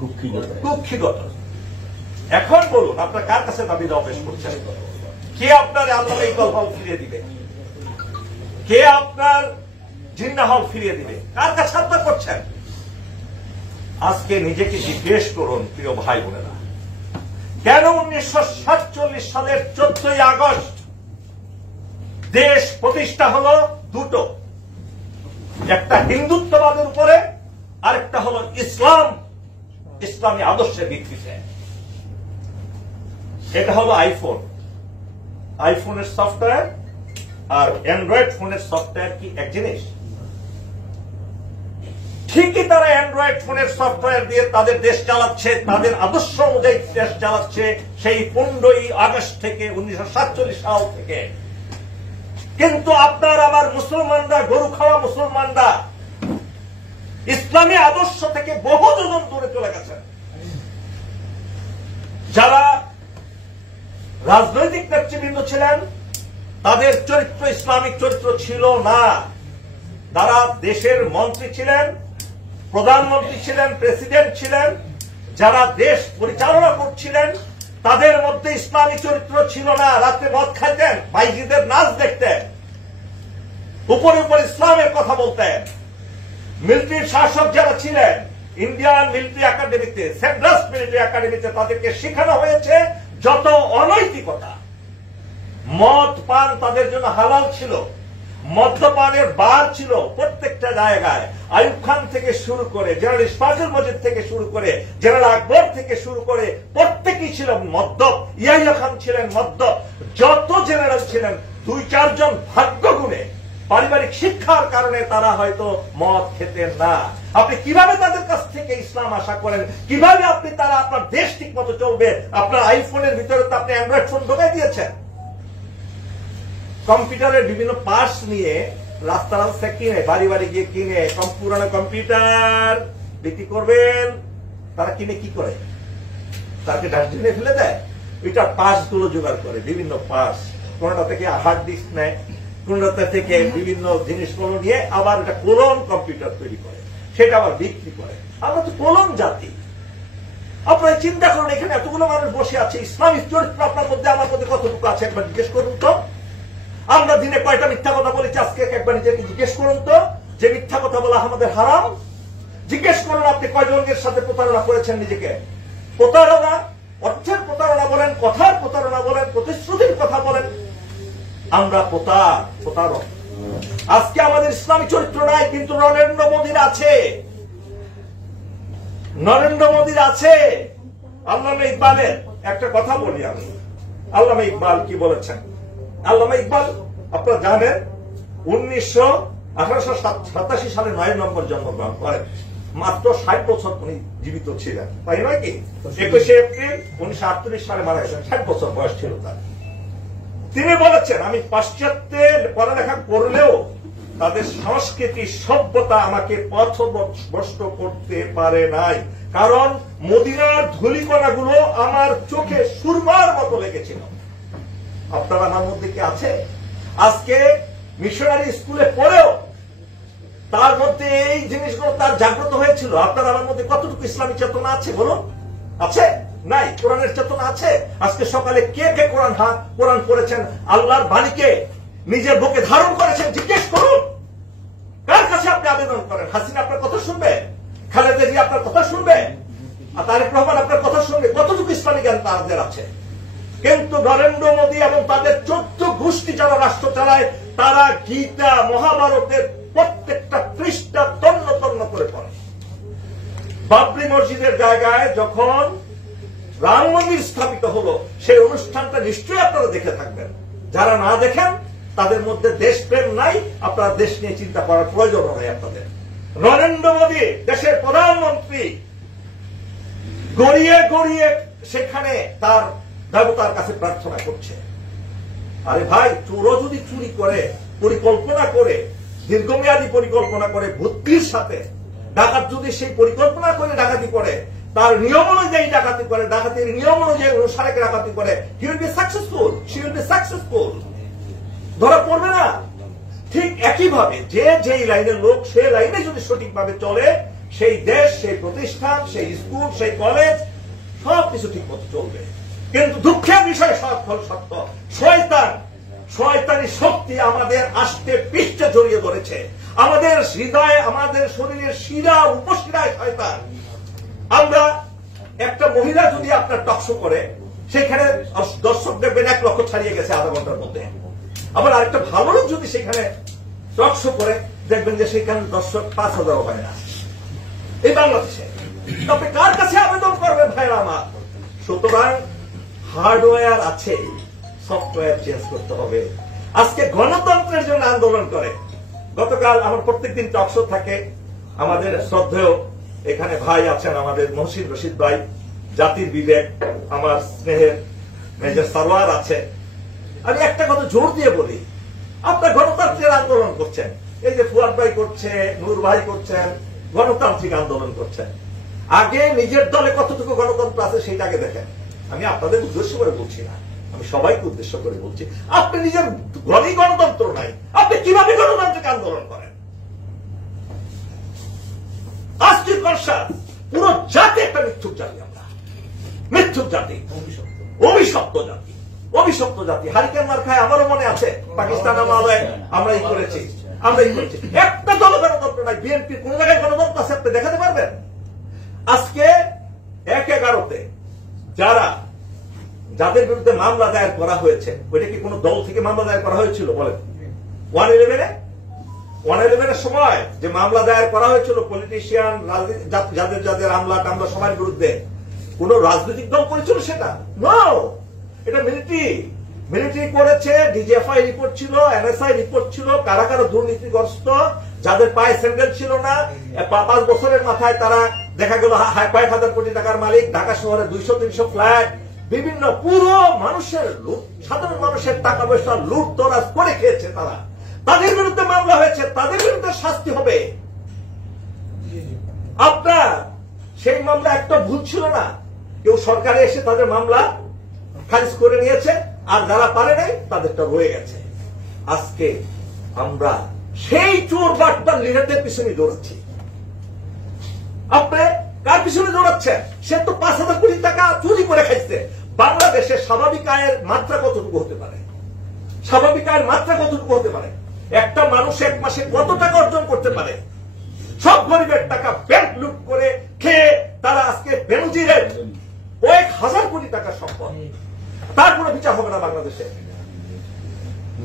কুক্ষিগত। এখন বলুন আপনার কার কাছে দাবি দেওয়া পেশ করছেন? কে আপনার আল্লামা ইকবাল হল ফিরিয়ে দিবে? কে আপনার জিন্নাহ হল ফিরিয়ে দিবে? কার কাছে আপনার করছেন? আজকে নিজেকে জিজ্ঞেস করুন প্রিয় ভাই বোনেরা, কেন 1947 সালের 14ই আগস্ট দেশ প্রতিষ্ঠা হলো দুটো, একটা হিন্দুত্ববাদের উপরে আরেকটা হলো ইসলামী আদর্শের ভিত্তিতে। এটা হলো আইফোনের সফটওয়্যার আর অ্যান্ড্রয়েড ফোনের সফটওয়্যার কি এক জিনিস? ঠিকই তারা অ্যান্ড্রয়েড ফোনের সফটওয়্যার দিয়ে তাদের দেশ চালাচ্ছে, তাদের আদর্শ অনুযায়ী দেশ চালাচ্ছে সেই 15ই আগস্ট থেকে 1947 সাল থেকে। কিন্তু আপনার আমার মুসলমানরা, গরু খাওয়া মুসলমানরা ইসলামী আদর্শ থেকে বহু যোজন দূরে চলে গেছেন। যারা রাজনৈতিক নেতৃবৃন্দ ছিলেন তাদের চরিত্র ইসলামিক চরিত্র ছিল না। তারা দেশের মন্ত্রী ছিলেন, প্রধানমন্ত্রী ছিলেন, প্রেসিডেন্ট ছিলেন, যারা দেশ পরিচালনা করছিলেন তাদের মধ্যে ইসলামী চরিত্র ছিল না। রাত্রে মদ খাইতেন, বাইজিদের নাচ দেখতেন, উপরে উপর ইসলামের কথা বলতেন। মিলিটারির শাসক যারা ছিলেন ইন্ডিয়ান মিলিটারি একাডেমিতে, সেন্ট্রাল মিলিটারি একাডেমিতে তাদেরকে শেখানো হয়েছে যত অনৈতিকতা। মদ পান তাদের জন্য হালাল ছিল, মদ্যপানের বার ছিল প্রত্যেকটা জায়গায়। আইয়ুব খান থেকে শুরু করে, জেনারেল ইসমাইল মজিদ থেকে শুরু করে, জেনারেল আকবর থেকে শুরু করে প্রত্যেকেই ছিল মদ্যপ। ইয়াহিয়া খান ছিলেন মদ্যপ। যত জেনারেল ছিলেন 2-4 জন ভাগ্য গুণে পারিবারিক শিক্ষার কারণে তারা হয়তো মদ খেতেন না। আপনি কিভাবে তাদের কাছ থেকে ইসলাম আশা করেন? কিভাবে আপনি তারা আপনার দেশ ঠিক মতো চলবে? আপনার আইফোনের ভিতরে তো আপনি অ্যান্ড্রয়েড ফোন ঢোকাই দিয়েছেন। কম্পিউটারের বিভিন্ন পার্টস নিয়ে রাস্তা রাস্তা কিনে, বাড়ি বাড়ি গিয়ে কিনে পুরানো কম্পিউটার বিক্রি করবেন। তারা কিনে কি করে? তাকে ডাস্টবিনে ফেলে দেয়। এটা পার্টস গুলো জোগাড় করে, বিভিন্ন পার্টস। কোনটা থেকে হার্ড ডিস্ক নেয়, কোনটা থেকে বিভিন্ন জিনিসগুলো নিয়ে আবার এটা কোলন কম্পিউটার তৈরি করে, সেটা আবার বিক্রি করে। আমরা তো কোলন জাতি। আপনারা চিন্তা করুন, এখানে এতগুলো মানুষ বসে আছে, ইসলামিক চরিত্র আপনার মধ্যে আমার মধ্যে কতটুকু আছে একবার জিজ্ঞেস করুন তো। আমরা দিনে কয়টা মিথ্যা কথা বলেছি আজকে একবার নিজেকে জিজ্ঞেস করুন তো, যে মিথ্যা কথা বলা আমাদের হারাম। জিজ্ঞেস করুন আপনি কয়জনের সাথে প্রতারণা করেছেন নিজেকে। প্রতারণা, অর্থের প্রতারণা বলেন, কথার প্রতারণা বলেন, প্রতিশ্রুতির কথা বলেন, আমরা প্রতারক। আজকে আমাদের ইসলামী চরিত্র নাই, কিন্তু নরেন্দ্র মোদীর আছে। নরেন্দ্র মোদীর আছে। আল্লামা ইকবালের একটা কথা বলি আমি। আল্লামা ইকবাল কি বলেছেন? আল্লামা ইকবাল আপনারা জানেন 1887 সালে 9 নম্বর জন্মগ্রহণ করেন। মাত্র 60 বছর উনি জীবিত ছিলেন, তাই নয় কি? 21 এপ্রিল 1948 সালে মারা গেছেন, 60 বছর বয়স ছিল তার। তিনি বলেছেন, আমি পাশ্চাত্যের পড়ালেখা করলেও তাদের সংস্কৃতি সভ্যতা আমাকে পথভ্রষ্ট করতে পারে নাই, কারণ মদিনার ধূলিকণাগুলো আমার চোখে সুরমার মতো লেগেছিল। আপনার আমার মধ্যে কি আছে? আজকে মিশনারি স্কুলে পড়েও তার মধ্যে এই জিনিসগুলো তার জাগ্রত হয়েছিল। আপনার আমার মধ্যে কতটুকু ইসলামী চেতনা আছে বলুন? আছে? নাই। কোরআনের চেতনা আছে? আজকে সকালে কে কে কোরআন পড়েছেন? আল্লাহর বাণীকে নিজের বুকে ধারণ করেছেন? জিজ্ঞেস করুন। কার কাছে আপনি আবেদন করেন? হাসিনা আপনার কথা শুনবে? খালেদা জিয়া আপনার কথা শুনবে? আর তারেক রহমান আপনার কথা শুনবে? কতটুকু ইসলামী জ্ঞান তাদের আছে? কিন্তু নরেন্দ্র মোদী এবং তাদের 14 গোষ্ঠী যারা রাষ্ট্র চালায়, তারা গীতা মহাভারতের প্রত্যেকটা পৃষ্ঠা তন্ন তন্ন করে পড়ে। বাবরি মসজিদের জায়গায় যখন রাম মন্দির স্থাপিত হলো, সেই অনুষ্ঠানটা নিশ্চয়ই আপনারা দেখে থাকবেন। যারা না দেখেন তাদের মধ্যে দেশপ্রেম নাই, আপনারা দেশ নিয়ে চিন্তা করার প্রয়োজন নাই আপনাদের। নরেন্দ্র মোদী দেশের প্রধানমন্ত্রী, গড়িয়ে গড়িয়ে সেখানে তার দেবতার কাছে প্রার্থনা করছে। আরে ভাই, চোরও যদি চুরি করে, পরিকল্পনা করে, দীর্ঘমেয়াদী পরিকল্পনা করে, বুদ্ধির সাথে, ডাকাত যদি সেই পরিকল্পনা করে ডাকাতি করে, তার নিয়ম অনুযায়ী ডাকাতি করে, ডাকাতির নিয়ম অনুযায়ী অনুসারে ডাকাতি করে, he will be successful, she will be successful. ধরা পড়বে না? ঠিক একইভাবে যে যেই লাইনের লোক সে লাইনে যদি সঠিকভাবে চলে, সেই দেশ, সেই প্রতিষ্ঠান, সেই স্কুল, সেই কলেজ সবকিছু ঠিক মতো চলবে। কিন্তু দুঃখের বিষয় ফল সত্য, শয়তানি শক্তি আমাদের আষ্টে পৃষ্ঠে জড়িয়ে ধরেছে। আমাদের হৃদয়ে, আমাদের শরীরের শিরা উপশিরায় শয়তান। আমরা একটা মহিলা যদি আপনার টকশো করে, সেখানে দর্শক দেখবেন 1 লক্ষ ছাড়িয়ে গেছে আধা ঘন্টার মধ্যে। আবার আরেকটা ভালো লোক যদি সেখানে টকশো করে, দেখবেন যে সেখানে দর্শক 5,000 হয় না। এই বাংলাদেশে আপনি কার কাছে আবেদন করবেন ভাইরা আমার? সুতরাং হার্ডওয়্যার আছে, সফটওয়্যার চেঞ্জ করতে হবে। আজকে গণতন্ত্রের জন্য আন্দোলন করে। গতকাল আমার প্রত্যেকদিন টকশো থাকে। আমাদের শ্রদ্ধেয় এখানে ভাই আছেন, আমাদের মহসিন রশিদ ভাই, জাতির বিবেক, আমার স্নেহের মেজর সারোয়ার আছে। আমি একটা কথা জোর দিয়ে বলি, আপনার গণতন্ত্রের আন্দোলন করছেন, এই যে ফুয়াদ ভাই করছে, নূর ভাই করছেন, গণতান্ত্রিক আন্দোলন করছেন। আগে নিজের দলে কতটুকু গণতন্ত্র আছে সেটাকে দেখেন। আমি আপনাদের উদ্দেশ্য করে বলছি না, আমি সবাইকে উদ্দেশ্য করে বলছি। আপনি নিজের দলেই গণতন্ত্র নাই, আপনি কিভাবে গণতান্ত্রিক আন্দোলন করেন? আজকে কনসাস পুরো জাতি একটা মিথ্যুক জাতি, আমরা মিথ্যুক জাতি, অভিশপ্ত জাতি, অভিশপ্ত জাতি। হারিকেন মার খায়, আমারও মনে আছে পাকিস্তান আমলে আমরা এই করেছি, একটা দল গণতন্ত্র নাই। বিএনপি কোন জায়গায় গণতন্ত্র আছে আপনি দেখাতে পারবেন? আজকে 1/11-তে যাদের বিরুদ্ধে মামলা দায়ের করা হয়েছে, ওইটা কি কোন দল থেকে মামলা দায়ের করা হয়েছিল বলেন? 111-এর সময় যে মামলা দায়ের করা হয়েছিল পলিটিশিয়ান, যাদের যাদের আমলা টামলা সবার বিরুদ্ধে, কোন রাজনৈতিক দল করেছিল সেটা? নো, এটা মিলিটারি করেছে। ডিজিএফআই রিপোর্ট ছিল, এনএসআই রিপোর্ট ছিল, কারা কারা দুর্নীতিগ্রস্ত, যাদের পায়ে স্যান্ডেল ছিল না, 5 বছরের মাথায় তারা দেখা গেল কয়েক হাজার কোটি টাকার মালিক, ঢাকা শহরে 200-300 ফ্ল্যাট, বিভিন্ন পুরো মানুষের লুট, সাধারণ মানুষের টাকা পয়সা লুট তরাজ করে খেয়েছে তারা। তাদের বিরুদ্ধে মামলা হয়েছে, তাদের বিরুদ্ধে শাস্তি হবে। আপনার সেই মামলা একটা ভুল ছিল না, কেউ সরকারে এসে তাদের মামলা খারিজ করে নিয়েছে, আর যারা পারে নাই তাদেরটা রয়ে গেছে। আজকে আমরা সেই চোর বাটপার লিডারদের পিছনে দৌড়াচ্ছি। আপনি কার পিছনে দৌড়াচ্ছেন? সে তো 5,000 কোটি টাকা চুরি করে খাইছে। বাংলাদেশের স্বাভাবিক আয়ের মাত্রা কতটুকু হতে পারে? স্বাভাবিক আয়ের মাত্রা কতটুকু হতে পারে? একটা মানুষ 1 মাসে কত টাকা অর্জন করতে পারে? সব গরিবের টাকা ব্যাংক লুট করে খেয়ে তারা আজকে বেনজিরের 1,000 কোটি টাকা সম্পদ। তার কোনো বিচার হবে না বাংলাদেশে।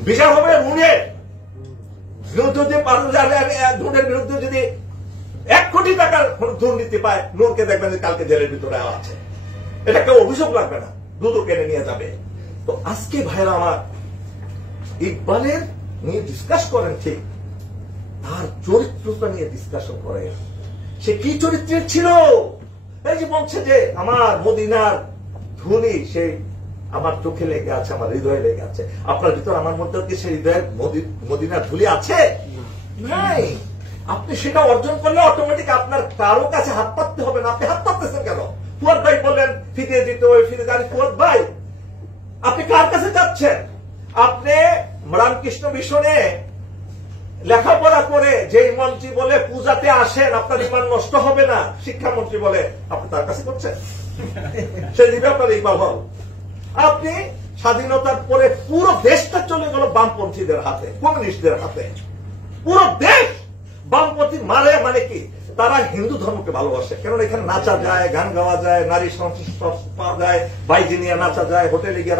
বিচার হবে নুনের বিরুদ্ধে যদি 1 কোটি টাকার দুর্নীতি পায়, নুনকে দেখবেন কালকে জেলের ভিতরে আছে। এটা কেউ অভিযোগ লাগবে না, দুধও কেনে নিয়ে যাবে। তো আজকে ভাইরা আমার, ইকবালের নিয়ে ডিসকাস করেন ঠিক, তার চরিত্রটা নিয়ে ডিসকাশন করেন। সে কি চরিত্রের ছিল? এই যে বলছে যে আমার মদিনার ধুলি সেই আমার চোখে লেগে আছে, আমার হৃদয়ে লেগে আছে। আপনার ভিতর আমার মধ্যে কি সেই হৃদয়ের মদিনার ধুলি আছে? নাই। আপনি সেটা অর্জন করলে অটোমেটিক আপনার কারো কাছে হাত পাততে হবে না। আপনি হাত পাততেছেন কেন? ফুয়াদ ভাই বললেন ফিরিয়ে দিতে হবে, ফিরে যান। ফুয়াদ ভাই, আপনি কার কাছে যাচ্ছেন? আপনি রামকৃষ্ণ মিশনে লেখাপড়া করে যেই মন্ত্রী বলে পূজাতে আসেন, আপনার ইমান নষ্ট হবে না, শিক্ষামন্ত্রী বলে, আপনি তার কাছে করছেন? সে দিবে আপনার ইমান হল। আপনি স্বাধীনতার পরে পুরো দেশটা চলে গেল বামপন্থীদের হাতে, কমিউনিস্টদের হাতে। পুরো দেশ বামপন্থী মানে কি? তারা হিন্দু ধর্মকে ভালোবাসে, কেননা এখানে নাচা যায়, গান গাওয়া যায়, নারী সংশ্লিষ্ট পাওয়া যায়, বাইরে নিয়ে নাচা যায়, হোটেলে গিয়ে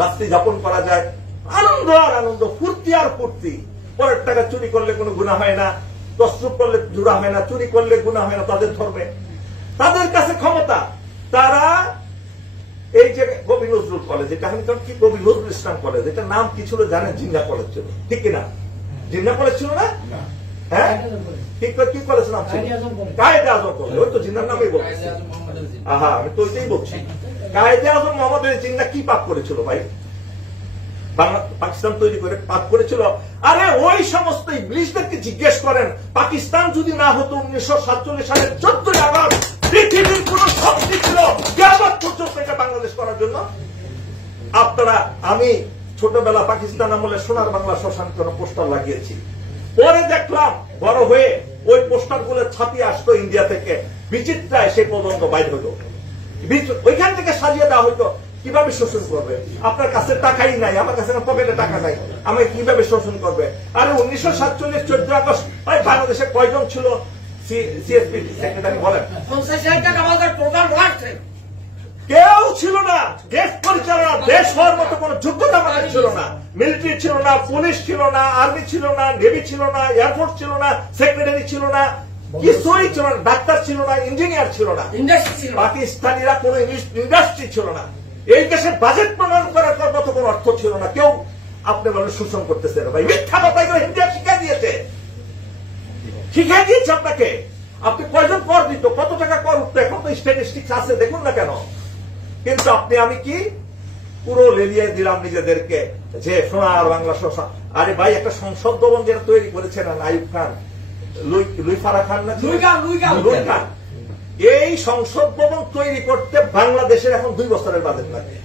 রাত্রি যাপন করা যায়। আনন্দ আর আনন্দ, ফুর্তি আর ফুর্তি। পরের টাকা চুরি করলে কোনো গুনাহ হয় না, তসরুপ করলে জুড়া হয় না, চুরি করলে গুনাহ হয় না তাদের ধর্মে। তাদের কাছে ক্ষমতা। তারা এই যে কবি নজরুল কলেজ, এটা আমি কি কবি নজরুল ইসলাম কলেজ, এটা নাম কি ছিল জানেন? জিন্না কলেজ ছিল, ঠিক কিনা? জিন্না কলেজ ছিল না? হ্যাঁ, কি কলেজ নাম ছিল? কায়েদে আজম কলেজ। ওই তো জিন্নার নামেই বলছি। আমি তো ওইটাই বলছি। কায়েদে আজম মোহাম্মদ জিন্না কি পাপ করেছিল ভাই? পাকিস্তান তৈরি করে পাপ করেছিল। আরে ওই সমস্ত ইংলিশদেরকে জিজ্ঞেস করেন, পাকিস্তান যদি না হতো 1947 সালের 14 আগস্ট, পৃথিবীর কোন শক্তি ছিল কিয়ামত পর্যন্ত এটা বাংলাদেশ করার জন্য? আপনারা, আমি ছোটবেলা পাকিস্তান আমলে সোনার বাংলা শ্মশান পোস্টার লাগিয়েছি। পরে দেখলাম বড় হয়ে ওই পোস্টার গুলো ছাপিয়ে আসতো ইন্ডিয়া থেকে, বিচিত্রায় সেই পর্যন্ত বাইর হইল, ওইখান থেকে সাজিয়ে দেওয়া হইতো। কিভাবে শোষণ করবে? আপনার কাছে টাকাই নাই, আমার কাছে পকেটে টাকা নাই, আমাকে কিভাবে শোষণ করবে? আরে 1947 14 আগস্ট বাংলাদেশে কয়জন ছিল সিএসপি সেক্রেটারি বলেন? কেউ ছিল না। দেশ পরিচালনা, দেশ হওয়ার মতো কোন যোগ্যতা আমাদের ছিল না। মিলিটারি ছিল না, পুলিশ ছিল না, আর্মি ছিল না, নেভি ছিল না, এয়ারফোর্স ছিল না, সেক্রেটারি ছিল না, কিছুই ছিল না, ডাক্তার ছিল না, ইঞ্জিনিয়ার ছিল না, পাকিস্তানিরা কোন ইন্ডাস্ট্রি ছিল না, এই দেশের বাজেট প্রণয়ন করার মতো কোন অর্থ ছিল না। কেউ আপনি বলেন শোষণ করতেছে ভাই, মিথ্যা কথা এগুলো ইন্ডিয়া শিখাই দিয়েছে, শিখাই দিয়েছে আপনাকে। আপনি কয়জন কর দিত, কত টাকা কর উঠতো, এখন তো স্ট্যাটিস্টিক্স আছে, দেখুন না কেন। কিন্তু আপনি আমি কি পুরো লেলিয়ে দিলাম নিজেদেরকে যে সোনার বাংলা শোষণ। আরে ভাই, একটা সংসদ ভবন যেটা তৈরি করেছেন আইয়ুব খান, লুই ফারা খান না, লুই খান, এই সংসদ ভবন তৈরি করতে বাংলাদেশের এখন 2 বছরের বাজেট লাগে।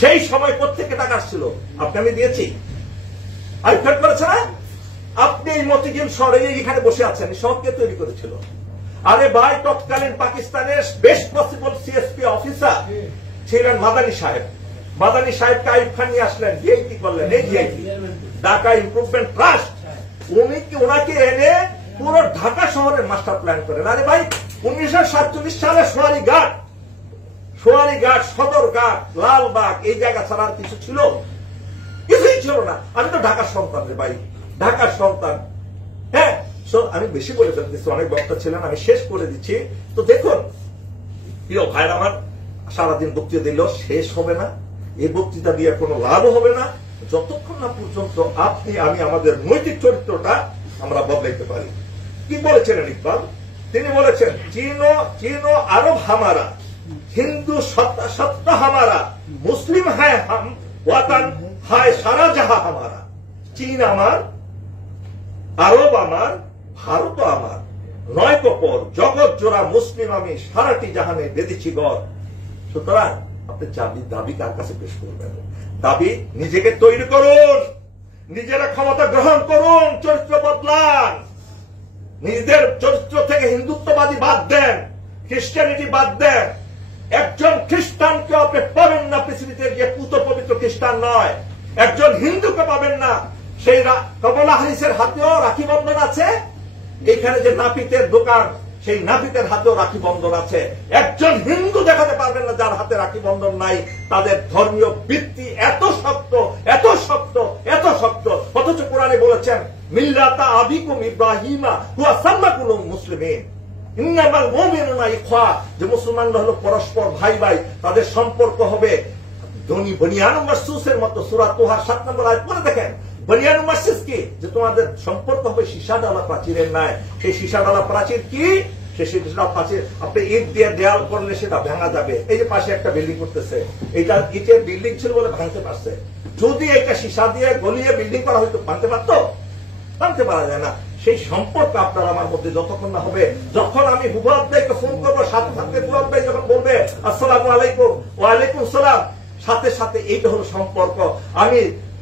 সেই সময় কোত্থেকে টাকা আসছিল? আপনি আমি দিয়েছি, আইয়ুব খান করেছে না? আপনি এই মতিঝিল শহরে এখানে বসে আছেন, সবকে তৈরি করেছিল। আরে ভাই, তৎকালীন পাকিস্তানের বেস্ট পসিবল সিএসপি অফিসার ছিলেন মাদানী সাহেব। মাদানী সাহেবকে আইয়ুব খান নিয়ে আসলেন, ডিআইটি করলেন, এই ডিআইটি ঢাকা ইমপ্রুভমেন্ট ট্রাস্ট। ওনাকে এনে পুরো ঢাকা শহরের মাস্টার প্ল্যান করেন। আরে ভাই, 1947 সালে সোয়ারিঘাট, সদরঘাট, লালবাগ এই জায়গা ছাড়া আর কিছু ছিল? কিছুই ছিল না। আমি তো ঢাকার সন্তান রে ভাই, ঢাকার সন্তান। হ্যাঁ, আমি বেশি বলে ফেলতেছি, অনেক বক্তা ছিলেন, আমি শেষ করে দিচ্ছি। তো দেখুন প্রিয় ভাইরা আমার, সারাদিন বক্তৃতা দিল শেষ হবে না, এই বক্তৃতা দিয়ে কোনো লাভ হবে না যতক্ষণ না পর্যন্ত আপনি আমি আমাদের নৈতিক চরিত্রটা আমরা বদলাইতে পারি। কি বলেছেন ইকবাল? তিনি বলেছেন, চীনো আরব হামারা, হিন্দু সত্তা হামারা, মুসলিম হ্যায় হাম, ওয়াতান হায় সারা জাহা হামারা। চীন আমার, আরব আমার, ভারত আমার, নয় কপর জগৎ জোড়া মুসলিম আমি, সারাটি জাহানে বেঁধেছি গড়। সুতরাং আপনি দাবি কার কাছে পেশ করবেন? দাবি নিজেকে তৈরি করুন, নিজেরা ক্ষমতা গ্রহণ করুন, চরিত্র বদলান, নিজেদের চরিত্র থেকে হিন্দুত্ববাদী বাদ দেন, খ্রিস্টানিটি বাদ দেন। একজন খ্রিস্টানকে আপনি পাবেন না পৃথিবীতে, যে পুত পবিত্র খ্রিস্টান নয়। একজন হিন্দুকে পাবেন না। সেই কমলা হারিসের হাতেও রাখি বন্ধন আছে, এখানে যে নাপিতের দোকান, সেই নাপিতের হাতেও রাখি বন্ধন আছে। একজন হিন্দু দেখাতে পারবেন না যার হাতে রাখি বন্ধন নাই। তাদের ধর্মীয় ভিত্তি এত শক্ত, এত শক্ত, এত শক্ত, অথচ কোরআনে বলেছেন মিল্লাতা আবিকুম ইব্রাহিমা হুয়া সাম্মাকুম মুসলিমিন, ইন্নামাল মুমিনুনা ইখওয়া, যে মুসলমানরা হলো পরস্পর ভাই ভাই, তাদের সম্পর্ক হবে বনিয়ানুম মারসুসের মতো। সূরা তোহার 7 নম্বর আয়াত পড়ে দেখেন, বনিয়ানুম মারসুস কি? যে তোমাদের সম্পর্ক হবে সীসাডালা প্রাচীরের ন্যায়। সেই সীসাডালা প্রাচীর কি? সেটা প্রাচীর আপনি ইট দিয়ে দেয়াল করলে সেটা ভাঙা যাবে। এই যে পাশে একটা বিল্ডিং করতেছে, এটা ইটের বিল্ডিং ছিল বলে ভাঙতে পারছে। যদি এটা সীসা দিয়ে গলিয়ে বিল্ডিং করা হয়তো ভাঙতে পারতো? ভাঙতে পারা যায় না। সেই সম্পর্ক আপনার আমার মধ্যে যতক্ষণ না হবে, যখন আমি হুবাব ভাইকে ফোন করবো, সাথে সাথে হুবাব ভাই যখন বলবে আসসালামু আলাইকুম, ওয়ালাইকুম সালাম, সাথে সাথে এইটা হলো সম্পর্ক।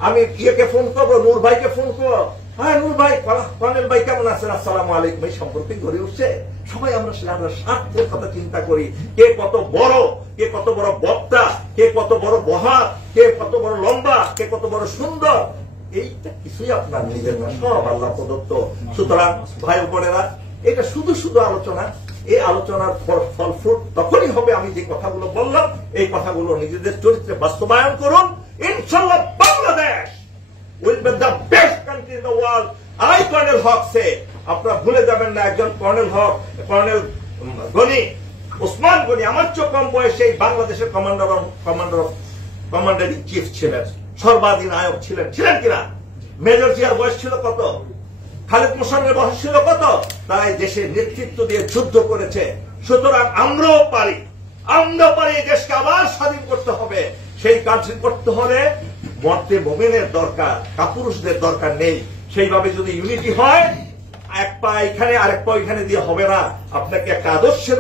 আমি ইয়েকে ফোন করবো, নূর ভাইকে ফোন করবো, হ্যাঁ নূর ভাই, কর্নেল ভাই কেমন আছেন, আসসালামু আলাইকুম, এই সম্পর্কে গড়ে উঠছে। সবাই আমরা স্বার্থের কথা চিন্তা করি, কে কত বড়, কে কত বড় বক্তা, কে কত বড় বহার, কে কত বড় লম্বা, কে কত বড় সুন্দর, এইটা কিছুই আপনার নিজের না, সব আল্লাহ প্রদত্ত। সুতরাং ভাই বোনেরা, এটা শুধু শুধু আলোচনা। এই আলোচনার ফলফ্রুট তখনই হবে আমি যে কথাগুলো বললাম, এই কথাগুলো নিজেদের চরিত্রে বাস্তবায়ন করুন। ইনশাআল্লাহ Bangladesh will be the best country in the world. I colonel Haque সে, আপনারা ভুলে যাবেন না, একজন কর্নেল হক, কর্নেল গনি, ওসমান গনি আমার চেয়ে কম বয়সে বাংলাদেশের কমান্ডার ইন চিফ ছিলেন, সর্বাধিনায়ক ছিলেন কিনা? মেজর জিয়ার বয়স ছিল কত? খালেদ মোশাররফের বয়স ছিল কত? তারা এই দেশের নেতৃত্ব দিয়ে যুদ্ধ করেছে। সুতরাং আমরাও পারি এই দেশকে আবার স্বাধীন করতে হবে। সেই কাজ করতে হলে মর্দে মুমিনের দরকার, কাপুরুষদের দরকার নেই। সেইভাবে যদি ইউনিটি হয়, এক পা এখানে আরেক পা এখানে দিয়ে হবে না। আপনাকে একটা আদর্শের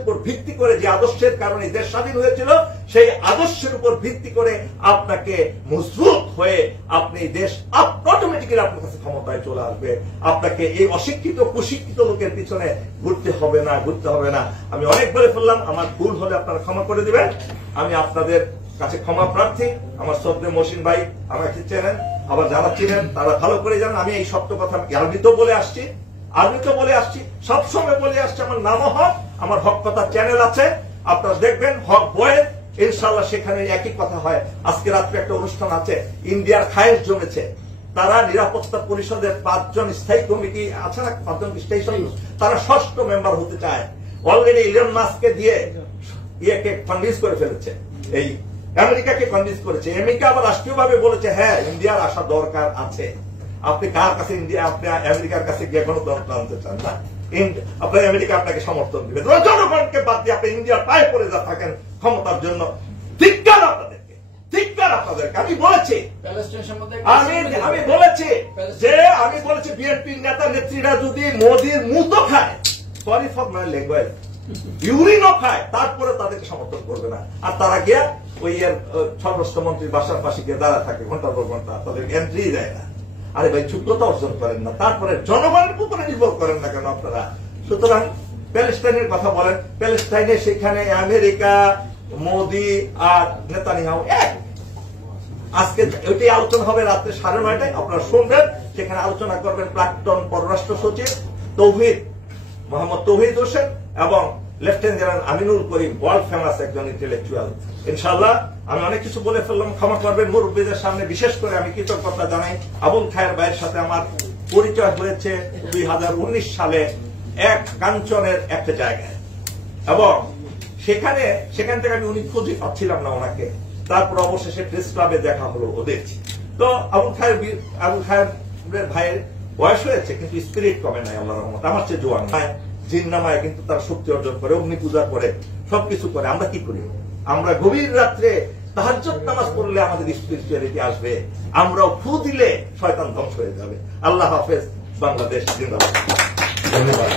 উপর ভিত্তি করে, যে আদর্শের কারণে দেশ স্বাধীন হয়েছিল, সেই আদর্শের উপর ভিত্তি করে আপনাকে মজবুত হয়ে আপনি দেশ অটোমেটিক্যালি আপনার কাছে ক্ষমতায় চলে আসবে। আপনাকে এই অশিক্ষিত কুশিক্ষিত লোকের পিছনে ঘুরতে হবে না। আমি অনেক বলে ফেললাম, আমার ভুল হলে আপনারা ক্ষমা করে দিবেন। আমি আপনাদের কাছে ক্ষমা প্রার্থী। আমার শ্রদ্ধেয় মহসিন ভাই আমাকে চেনেন, আবার যারা চিনেন তারা ভালো করে জানেন আমি এই সত্য কথা আরবিতেও বলে আসছি, সবসময় বলে আসছি। আমার নামও হক, আমার হক কথা চ্যানেল আছে, আপনারা দেখবেন হক বয়ে, ইনশাআল্লাহ সেখানে একই কথা হয়। আজকে রাত্রে একটা অনুষ্ঠান আছে, ইন্ডিয়ার খায়েশ জমেছে। তারা নিরাপত্তা পরিষদের 5 জন স্থায়ী কমিটি আছে না, 5 জন স্থায়ী সদস্য, তারা 6ষ্ঠ মেম্বার হতে চায়। অলরেডি ইলন মাস্ককে দিয়ে ইয়েকে কনভিন্স করে ফেলেছে, এই আমেরিকাকে কনভিন্স করেছে। আমেরিকা আবার রাষ্ট্রীয়ভাবে বলেছে হ্যাঁ ইন্ডিয়ার আসা দরকার আছে। আপনি কার কাছে আপনি আমেরিকার কাছে গিয়ে গণতন্ত্র আনতে চান না, আপনার আমেরিকা আপনাকে সমর্থন দিবে। জনগণকে বাদ দিয়ে আপনি ইন্ডিয়ার পায়ে পড়ে যা থাকেন ক্ষমতার জন্য, ধিক্কার আপনাদেরকে। আমি বলেছি বিএনপির নেতা নেত্রীরা যদি মোদির মুতো খায়, সরি ফর মাই ল্যাঙ্গুয়েজ, ইউরিনও খায়, তারপরে তাদেরকে সমর্থন করবে না। আর তারা গিয়া ওই স্বরাষ্ট্রমন্ত্রীর বাসার পাশে গিয়ে দাঁড়া থাকে ঘন্টার পর ঘন্টা, তাদের এন্ট্রি দেয় না। আরে ভাই যোগ্যতা অর্জন করেন না, তারপরে জনগণের উপরে নির্ভর করেন না কেন আপনারা? সুতরাং প্যালেস্টাইনের কথা বলেন, প্যালেস্টাইনে সেখানে আমেরিকা, মোদি আর নেতানিয়াহু এক। আজকে ওইটাই আলোচনা হবে রাত্রে 9:30টায়, আপনারা শুনবেন। সেখানে আলোচনা করবেন প্রাক্তন পররাষ্ট্র সচিব মোহাম্মদ তৌহিদ হোসেন এবং লেফটেন্যান্ট জেনারেল আমিনুল করিম, ওয়ার্ল্ড ফেমাস একজন ইন্টেলেকচুয়াল। ইনশাআল্লাহ আমি অনেক কিছু বলে ফেললাম, ক্ষমা করবেন। মুরব্বীদের সামনে বিশেষ করে আমি কৃতজ্ঞতা জানাই। আবুল খায়ের ভাইয়ের সাথে আমার পরিচয় হয়েছে 2019 সালে এক কাঞ্চনের একটা জায়গায়, এবং সেখান থেকে আমি উনি খুঁজে পাচ্ছিলাম না ওনাকে। তারপর অবশেষে প্রেস ক্লাবে দেখা হলো ওদের। তো আবুল খায়ের ভাইয়ের বয়স হয়েছে কিন্তু স্পিরিট কমে নাই, আল্লাহর রহমত। আমার চেয়ে জোয়ান নয়, জিন্নামায় কিন্তু তার শক্তি অর্জন করে, অগ্নি পূজা করে, সবকিছু করে। আমরা কি করি? আমরা গভীর রাত্রে তাহাজ্জুদ নামাজ পড়লে আমাদের স্পিরিচুয়ালিটি আসবে, আমরাও ফু দিলে শয়তান ধ্বংস হয়ে যাবে। আল্লাহ হাফেজ, বাংলাদেশ জিন্দাবাদ। ধন্যবাদ।